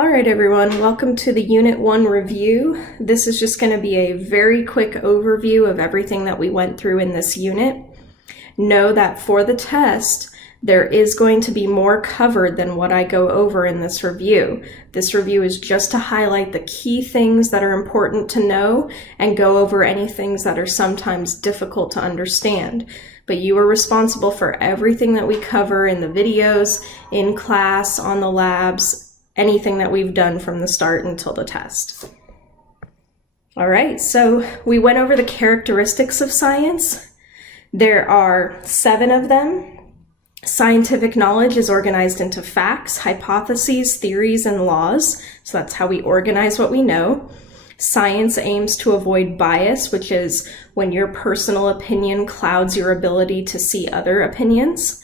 All right, everyone, welcome to the Unit 1 review. This is just going to be a very quick overview of everything that we went through in this unit. Know that for the test, there is going to be more covered than what I go over in this review. This review is just to highlight the key things that are important to know and go over any things that are sometimes difficult to understand. But you are responsible for everything that we cover in the videos, in class, on the labs, anything that we've done from the start until the test. All right, so we went over the characteristics of science. There are 7 of them. Scientific knowledge is organized into facts, hypotheses, theories, and laws. So that's how we organize what we know. Science aims to avoid bias, which is when your personal opinion clouds your ability to see other opinions.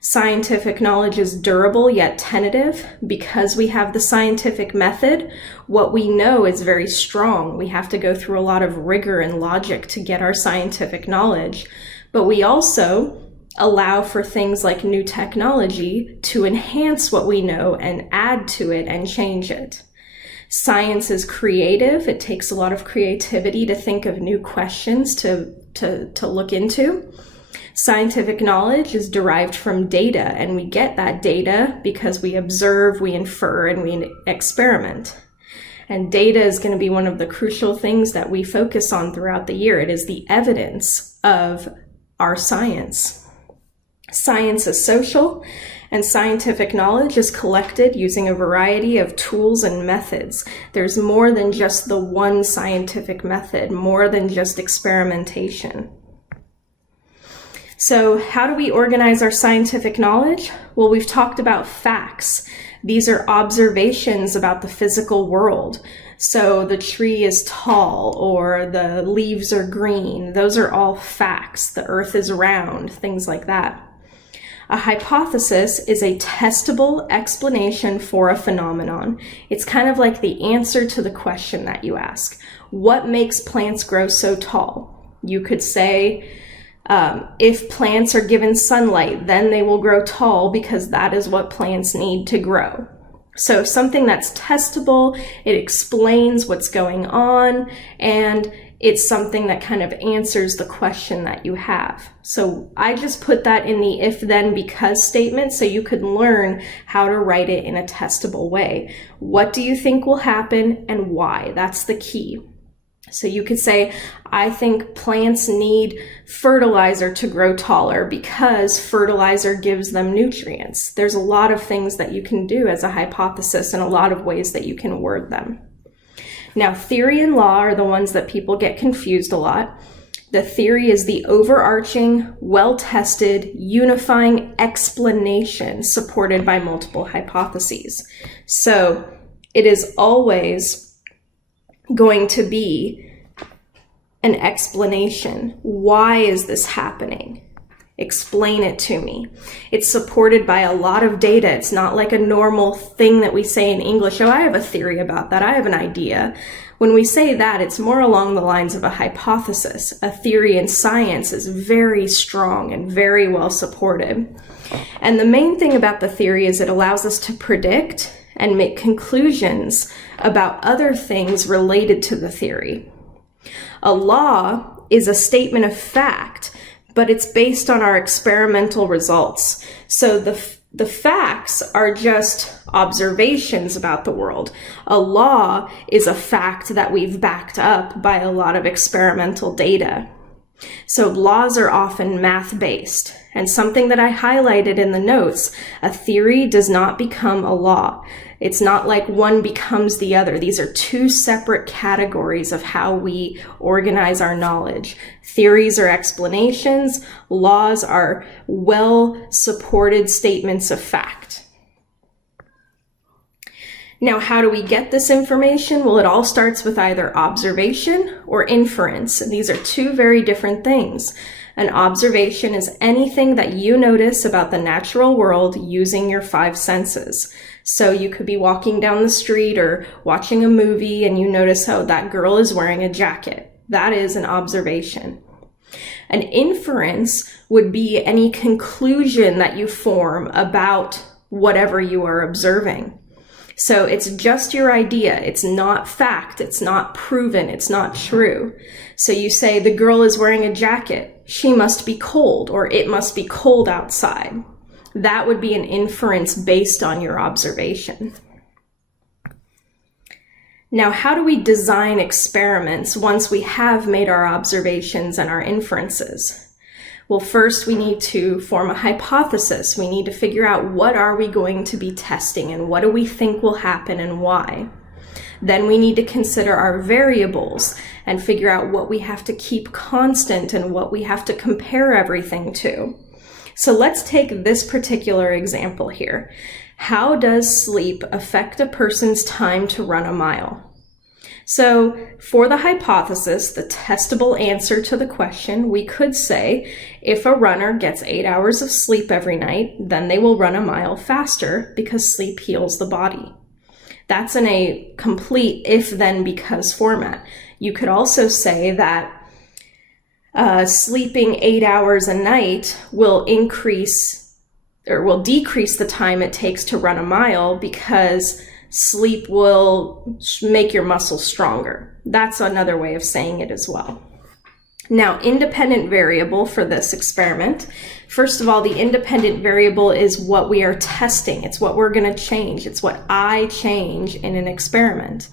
Scientific knowledge is durable yet tentative. Because we have the scientific method, what we know is very strong. We have to go through a lot of rigor and logic to get our scientific knowledge. But we also allow for things like new technology to enhance what we know and add to it and change it. Science is creative. It takes a lot of creativity to think of new questions to look into. Scientific knowledge is derived from data, and we get that data because we observe, we infer, and we experiment. And data is going to be one of the crucial things that we focus on throughout the year. It is the evidence of our science. Science is social, and scientific knowledge is collected using a variety of tools and methods. There's more than just the one scientific method, more than just experimentation. So how do we organize our scientific knowledge? Well, we've talked about facts. These are observations about the physical world. So the tree is tall or the leaves are green. Those are all facts. The earth is round, things like that. A hypothesis is a testable explanation for a phenomenon. It's kind of like the answer to the question that you ask. What makes plants grow so tall? You could say, if plants are given sunlight, then they will grow tall because that is what plants need to grow. So something that's testable, it explains what's going on, and it's something that kind of answers the question that you have. So I just put that in the if, then, because statement so you could learn how to write it in a testable way. What do you think will happen and why? That's the key. So you could say, I think plants need fertilizer to grow taller because fertilizer gives them nutrients. There's a lot of things that you can do as a hypothesis and a lot of ways that you can word them. Now, theory and law are the ones that people get confused a lot. The theory is the overarching, well-tested, unifying explanation supported by multiple hypotheses. So it is always going to be an explanation. Why is this happening? Explain it to me. It's supported by a lot of data. It's not like a normal thing that we say in English, oh, I have a theory about that, I have an idea. When we say that, it's more along the lines of a hypothesis. A theory in science is very strong and very well supported. And the main thing about the theory is it allows us to predict and make conclusions about other things related to the theory. A law is a statement of fact, but it's based on our experimental results. So the facts are just observations about the world. A law is a fact that we've backed up by a lot of experimental data. So laws are often math-based. And something that I highlighted in the notes, a theory does not become a law. It's not like one becomes the other. These are 2 separate categories of how we organize our knowledge. Theories are explanations. Laws are well-supported statements of fact. Now, how do we get this information? Well, it all starts with either observation or inference. And these are 2 very different things. An observation is anything that you notice about the natural world using your 5 senses. So you could be walking down the street or watching a movie and you notice, oh, that girl is wearing a jacket. That is an observation. An inference would be any conclusion that you form about whatever you are observing. So it's just your idea. It's not fact. It's not proven. It's not true. So you say the girl is wearing a jacket. She must be cold, or it must be cold outside. That would be an inference based on your observation. Now, how do we design experiments once we have made our observations and our inferences? Well, first we need to form a hypothesis. We need to figure out what are we going to be testing and what do we think will happen and why. Then we need to consider our variables and figure out what we have to keep constant and what we have to compare everything to. So let's take this particular example here. How does sleep affect a person's time to run a mile? So for the hypothesis, the testable answer to the question, we could say if a runner gets 8 hours of sleep every night, then they will run a mile faster because sleep heals the body. That's in a complete if, then, because format. You could also say that sleeping 8 hours a night will decrease the time it takes to run a mile because sleep will make your muscles stronger. That's another way of saying it as well. Now, independent variable for this experiment. First of all, the independent variable is what we are testing. It's what we're going to change. It's what I change in an experiment.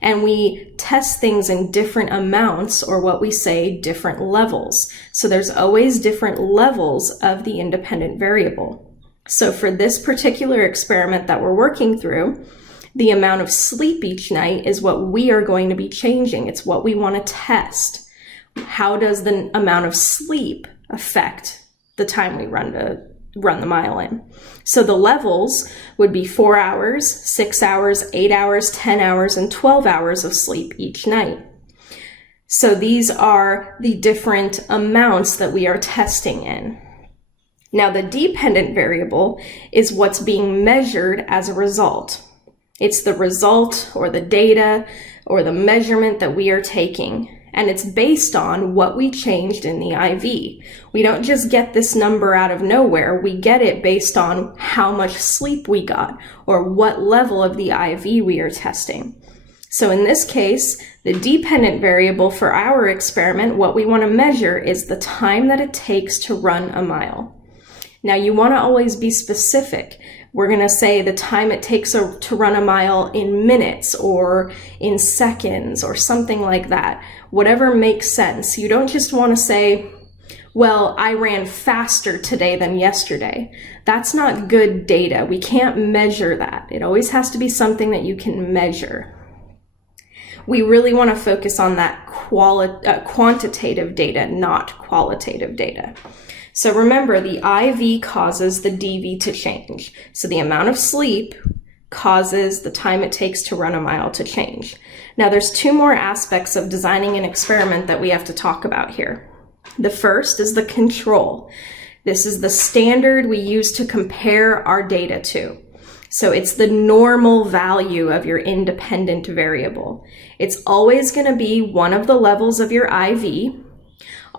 And we test things in different amounts, or what we say, different levels. So there's always different levels of the independent variable. So for this particular experiment that we're working through, the amount of sleep each night is what we are going to be changing. It's what we want to test. How does the amount of sleep affect the time we run the mile in? So the levels would be 4 hours, 6 hours, 8 hours, 10 hours, and 12 hours of sleep each night. So these are the different amounts that we are testing in. Now, the dependent variable is what's being measured as a result. It's the result or the data or the measurement that we are taking, and it's based on what we changed in the IV. We don't just get this number out of nowhere. We get it based on how much sleep we got or what level of the IV we are testing. So in this case, the dependent variable for our experiment, what we want to measure is the time that it takes to run a mile. Now, you want to always be specific. We're going to say the time it takes to run a mile in minutes or in seconds or something like that. Whatever makes sense. You don't just want to say, well, I ran faster today than yesterday. That's not good data. We can't measure that. It always has to be something that you can measure. We really want to focus on that quantitative data, not qualitative data. So remember, the IV causes the DV to change. So the amount of sleep causes the time it takes to run a mile to change. Now, there's two more aspects of designing an experiment that we have to talk about here. The first is the control. This is the standard we use to compare our data to. So it's the normal value of your independent variable. It's always going to be one of the levels of your IV.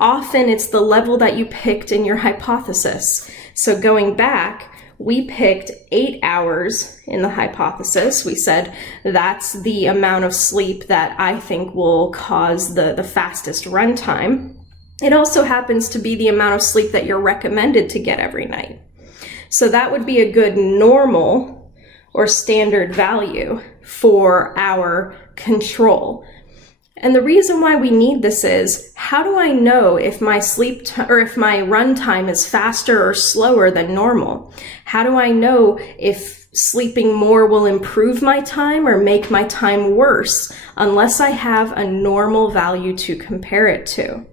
Often it's the level that you picked in your hypothesis. So going back, we picked 8 hours in the hypothesis. We said that's the amount of sleep that I think will cause the fastest run time. It also happens to be the amount of sleep that you're recommended to get every night. So that would be a good normal or standard value for our control. And the reason why we need this is, how do I know if my if my run time is faster or slower than normal? How do I know if sleeping more will improve my time or make my time worse unless I have a normal value to compare it to?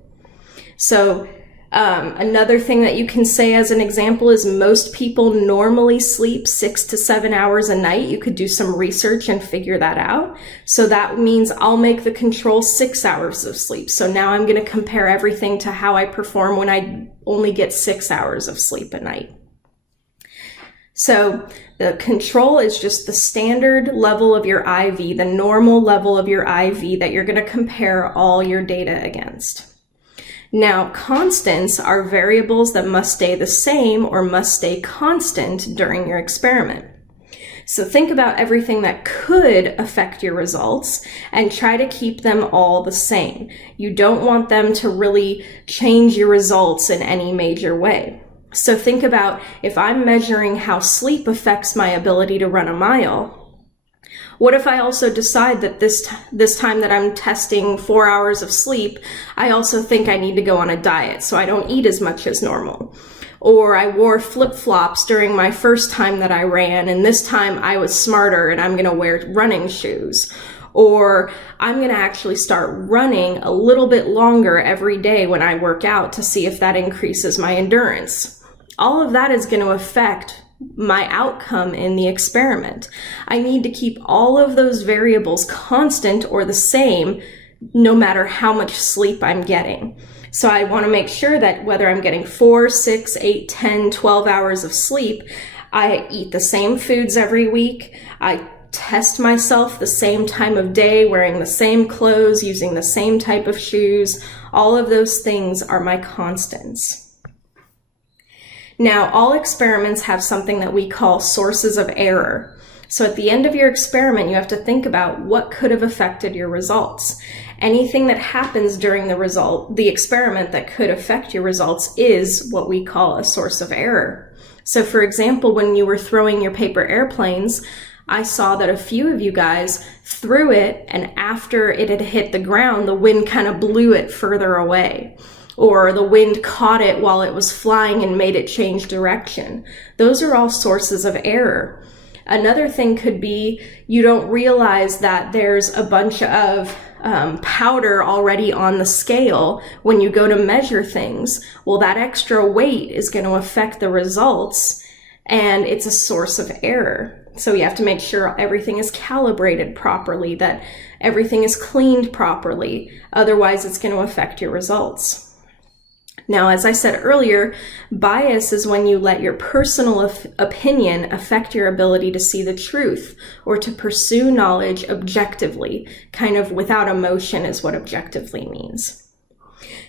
So another thing that you can say as an example is most people normally sleep 6 to 7 hours a night. You could do some research and figure that out. So that means I'll make the control 6 hours of sleep. So now I'm going to compare everything to how I perform when I only get 6 hours of sleep a night. So the control is just the standard level of your IV, the normal level of your IV that you're going to compare all your data against. Now, constants are variables that must stay the same or must stay constant during your experiment. So think about everything that could affect your results and try to keep them all the same. You don't want them to really change your results in any major way. So think about, if I'm measuring how sleep affects my ability to run a mile, what if I also decide that this time that I'm testing 4 hours of sleep, I also think I need to go on a diet so I don't eat as much as normal? Or I wore flip-flops during my first time that I ran, and this time I was smarter and I'm going to wear running shoes. Or I'm going to actually start running a little bit longer every day when I work out to see if that increases my endurance. All of that is going to affect my outcome in the experiment. I need to keep all of those variables constant or the same no matter how much sleep I'm getting. So I want to make sure that whether I'm getting 4, 6, 8, 10, 12 hours of sleep, I eat the same foods every week. I test myself the same time of day, wearing the same clothes, using the same type of shoes. All of those things are my constants. Now, all experiments have something that we call sources of error. So at the end of your experiment, you have to think about what could have affected your results. Anything that happens during the experiment that could affect your results is what we call a source of error. So for example, when you were throwing your paper airplanes, I saw that a few of you guys threw it, and after it had hit the ground, the wind kind of blew it further away. Or the wind caught it while it was flying and made it change direction. Those are all sources of error. Another thing could be you don't realize that there's a bunch of powder already on the scale when you go to measure things. Well, that extra weight is going to affect the results, and it's a source of error. So you have to make sure everything is calibrated properly, that everything is cleaned properly. Otherwise, it's going to affect your results. Now, as I said earlier, bias is when you let your personal opinion affect your ability to see the truth or to pursue knowledge objectively. Kind of without emotion is what objectively means.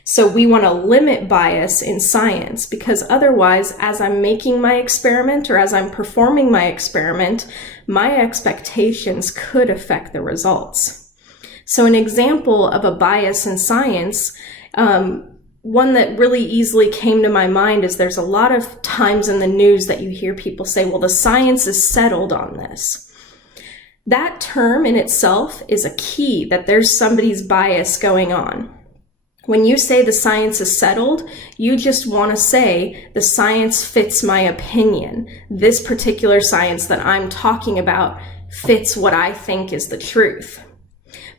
So we want to limit bias in science, because otherwise, as I'm making my experiment or as I'm performing my experiment, my expectations could affect the results. So an example of a bias in science, one that really easily came to my mind is there's a lot of times in the news that you hear people say, well, the science is settled on this. That term in itself is a key that there's somebody's bias going on. When you say the science is settled, you just want to say the science fits my opinion. This particular science that I'm talking about fits what I think is the truth.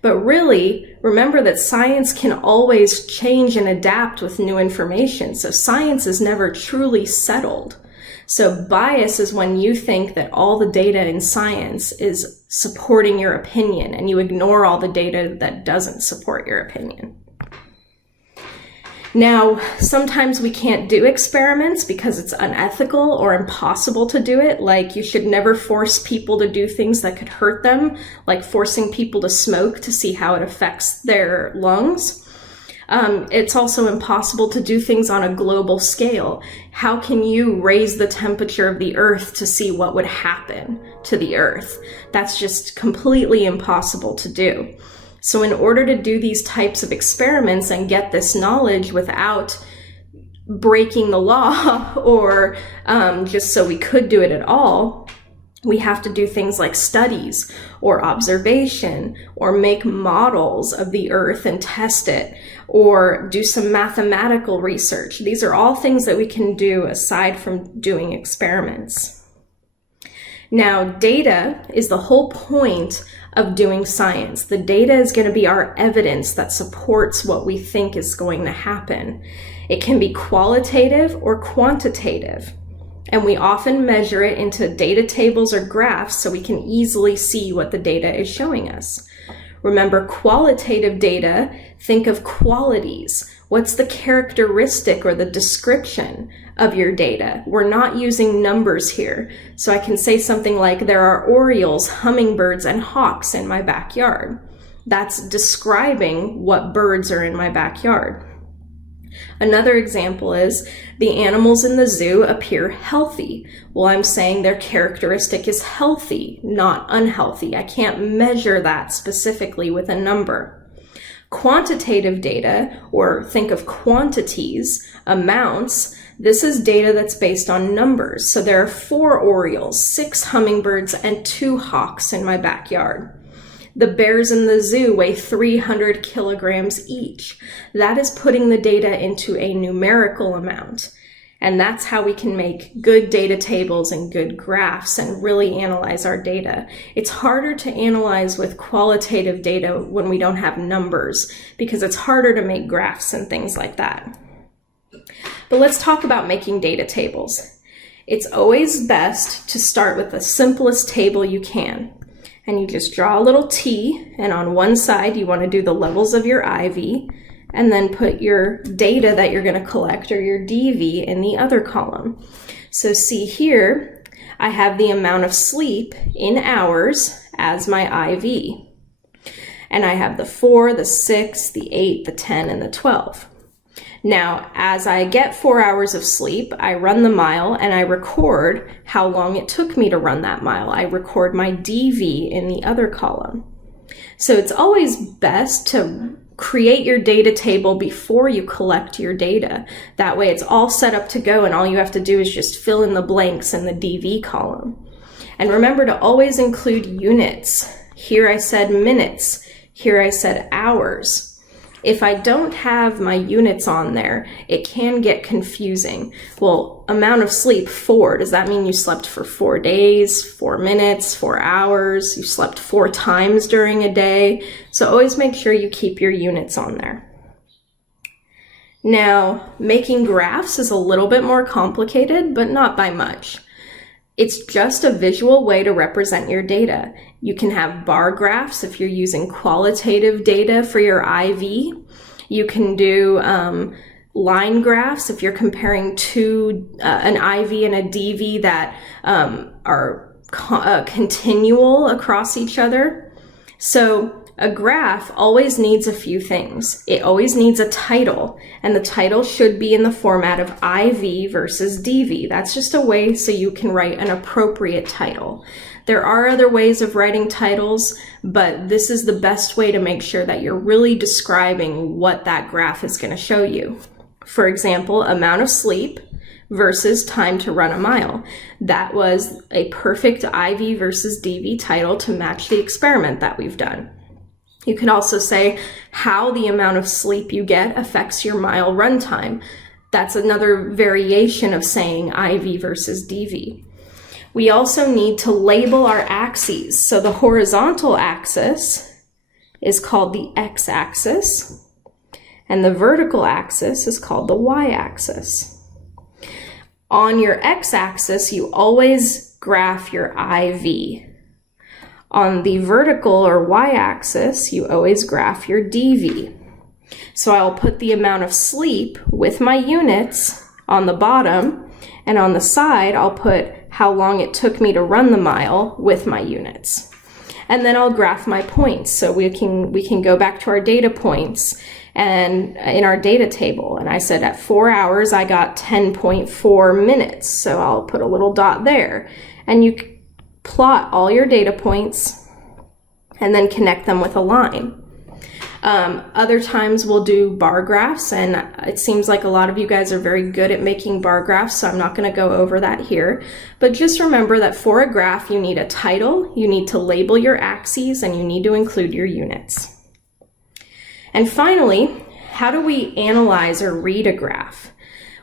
But really, remember that science can always change and adapt with new information. So science is never truly settled. So bias is when you think that all the data in science is supporting your opinion and you ignore all the data that doesn't support your opinion. Now, sometimes we can't do experiments because it's unethical or impossible to do it. Like, you should never force people to do things that could hurt them, like forcing people to smoke to see how it affects their lungs. It's also impossible to do things on a global scale. How can you raise the temperature of the earth to see what would happen to the earth? That's just completely impossible to do. So in order to do these types of experiments and get this knowledge without breaking the law or just so we could do it at all, we have to do things like studies or observation or make models of the earth and test it or do some mathematical research. These are all things that we can do aside from doing experiments. Now, data is the whole point of doing science. The data is going to be our evidence that supports what we think is going to happen. It can be qualitative or quantitative, and we often measure it into data tables or graphs so we can easily see what the data is showing us. Remember, qualitative data, think of qualities. What's the characteristic or the description of your data? We're not using numbers here. So I can say something like, there are orioles, hummingbirds, and hawks in my backyard. That's describing what birds are in my backyard. Another example is the animals in the zoo appear healthy. Well, I'm saying their characteristic is healthy, not unhealthy. I can't measure that specifically with a number. Quantitative data, or think of quantities, amounts, this is data that's based on numbers. So there are 4 orioles, 6 hummingbirds, and 2 hawks in my backyard. The bears in the zoo weigh 300 kilograms each. That is putting the data into a numerical amount. And that's how we can make good data tables and good graphs and really analyze our data. It's harder to analyze with qualitative data when we don't have numbers, because it's harder to make graphs and things like that. But let's talk about making data tables. It's always best to start with the simplest table you can. And you just draw a little T, and on one side you want to do the levels of your IV, and then put your data that you're going to collect, or your DV, in the other column. So see here, I have the amount of sleep in hours as my IV. And I have the 4, the 6, the 8, the 10, and the 12. Now, as I get 4 hours of sleep, I run the mile and I record how long it took me to run that mile. I record my DV in the other column. So it's always best to create your data table before you collect your data. That way it's all set up to go, and all you have to do is just fill in the blanks in the DV column. And remember to always include units. Here I said minutes. Here I said hours. If I don't have my units on there, it can get confusing. Well, amount of sleep, 4. Does that mean you slept for 4 days, 4 minutes, 4 hours? You slept 4 times during a day? So always make sure you keep your units on there. Now, making graphs is a little bit more complicated, but not by much. It's just a visual way to represent your data. You can have bar graphs if you're using qualitative data for your IV. You can do line graphs if you're comparing an IV and a DV that are continual across each other. So a graph always needs a few things. It always needs a title, and the title should be in the format of IV versus DV. That's just a way so you can write an appropriate title. There are other ways of writing titles, but this is the best way to make sure that you're really describing what that graph is going to show you. For example, amount of sleep versus time to run a mile. That was a perfect IV versus DV title to match the experiment that we've done. You can also say how the amount of sleep you get affects your mile run time. That's another variation of saying IV versus DV. We also need to label our axes. So the horizontal axis is called the x-axis, and the vertical axis is called the y-axis. On your x-axis, you always graph your IV. On the vertical or y-axis, you always graph your DV. So I'll put the amount of sleep with my units on the bottom, and on the side, I'll put how long it took me to run the mile with my units. And then I'll graph my points. So we can go back to our data points and in our data table. And I said at 4 hours, I got 10.4 minutes. So I'll put a little dot there. And you plot all your data points and then connect them with a line. Other times we'll do bar graphs, and it seems like a lot of you guys are very good at making bar graphs, so I'm not going to go over that here. But just remember that for a graph, you need a title, you need to label your axes, and you need to include your units. And finally, how do we analyze or read a graph?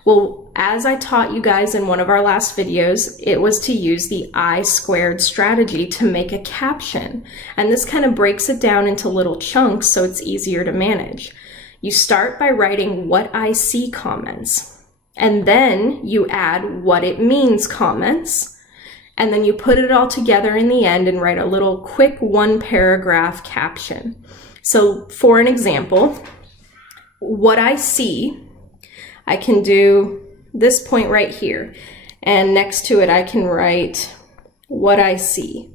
Well, as I taught you guys in one of our last videos, it was to use the I-squared strategy to make a caption. And this kind of breaks it down into little chunks so it's easier to manage. You start by writing what I see comments, and then you add what it means comments, and then you put it all together in the end and write a little quick 1-paragraph caption. So for an example, what I see, I can do this point right here, and next to it I can write what I see.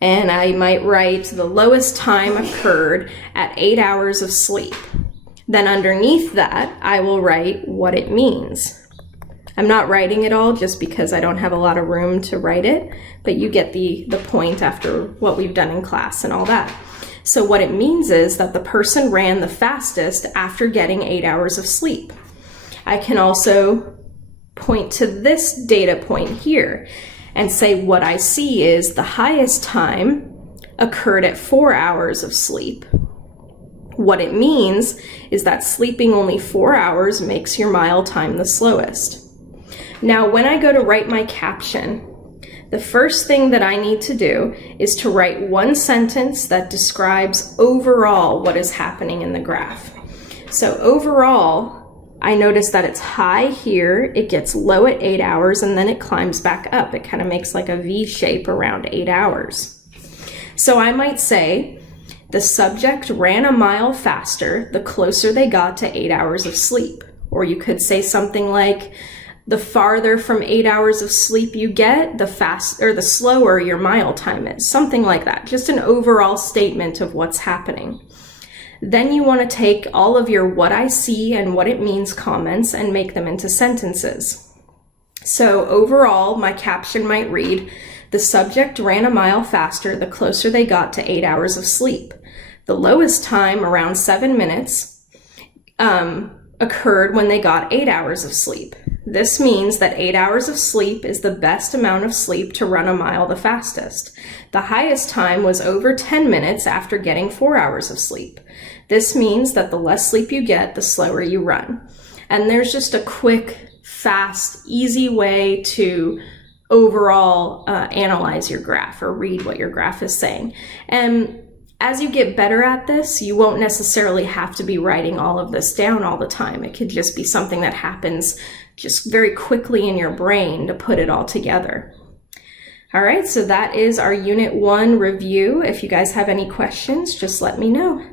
And I might write the lowest time occurred at 8 hours of sleep. Then underneath that, I will write what it means. I'm not writing it all just because I don't have a lot of room to write it, but you get the point after what we've done in class and all that. So what it means is that the person ran the fastest after getting 8 hours of sleep. I can also point to this data point here and say what I see is the highest time occurred at 4 hours of sleep. What it means is that sleeping only 4 hours makes your mile time the slowest. Now, when I go to write my caption, the first thing that I need to do is to write one sentence that describes overall what is happening in the graph. So overall, I notice that it's high here, it gets low at 8 hours, and then it climbs back up. It kind of makes like a V shape around 8 hours. So I might say, the subject ran a mile faster the closer they got to 8 hours of sleep. Or you could say something like, the farther from 8 hours of sleep you get, the slower your mile time is. Something like that. Just an overall statement of what's happening. Then you want to take all of your what I see and what it means comments and make them into sentences. So overall, my caption might read, the subject ran a mile faster the closer they got to 8 hours of sleep. The lowest time, around 7 minutes, occurred when they got 8 hours of sleep. This means that 8 hours of sleep is the best amount of sleep to run a mile the fastest. The highest time was over 10 minutes after getting 4 hours of sleep. This means that the less sleep you get, the slower you run. And there's just a quick, fast, easy way to overall analyze your graph or read what your graph is saying. And as you get better at this, you won't necessarily have to be writing all of this down all the time. It could just be something that happens just very quickly in your brain to put it all together. All right, so that is our Unit 1 review. If you guys have any questions, just let me know.